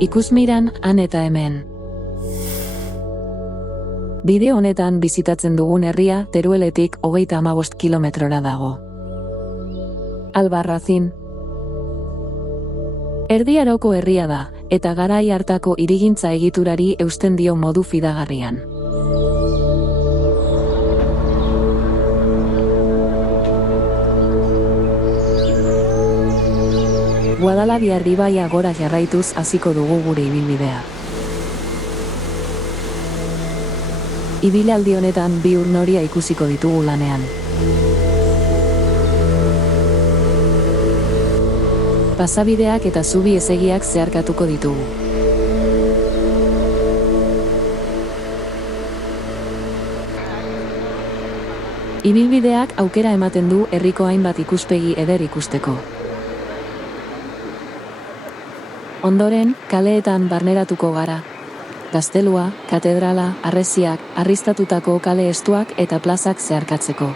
Ikusmiran, han eta hemen. Bideo honetan bisitatzen dugun herria Terueletik 35 kilometrora dago. Albarracín. Erdi Aroko herria da, eta garai hartako hirigintza egiturari eusten dio modu fidagarrian. Guadalabiar ibaia gora jarraituz hasiko dugu gure ibilbidea. Ibilaldi honetan bi urnoria ikusiko ditugu lanean. Pasabideak eta zubi ezegiak zeharkatuko ditugu. Ibilbideak aukera ematen du herriko hainbat ikuspegi eder ikusteko. Ondoren, kaleetan barneratuko gara. Gaztelua, katedrala, harresiak, arristatutako kale estuak eta plazak zeharkatzeko.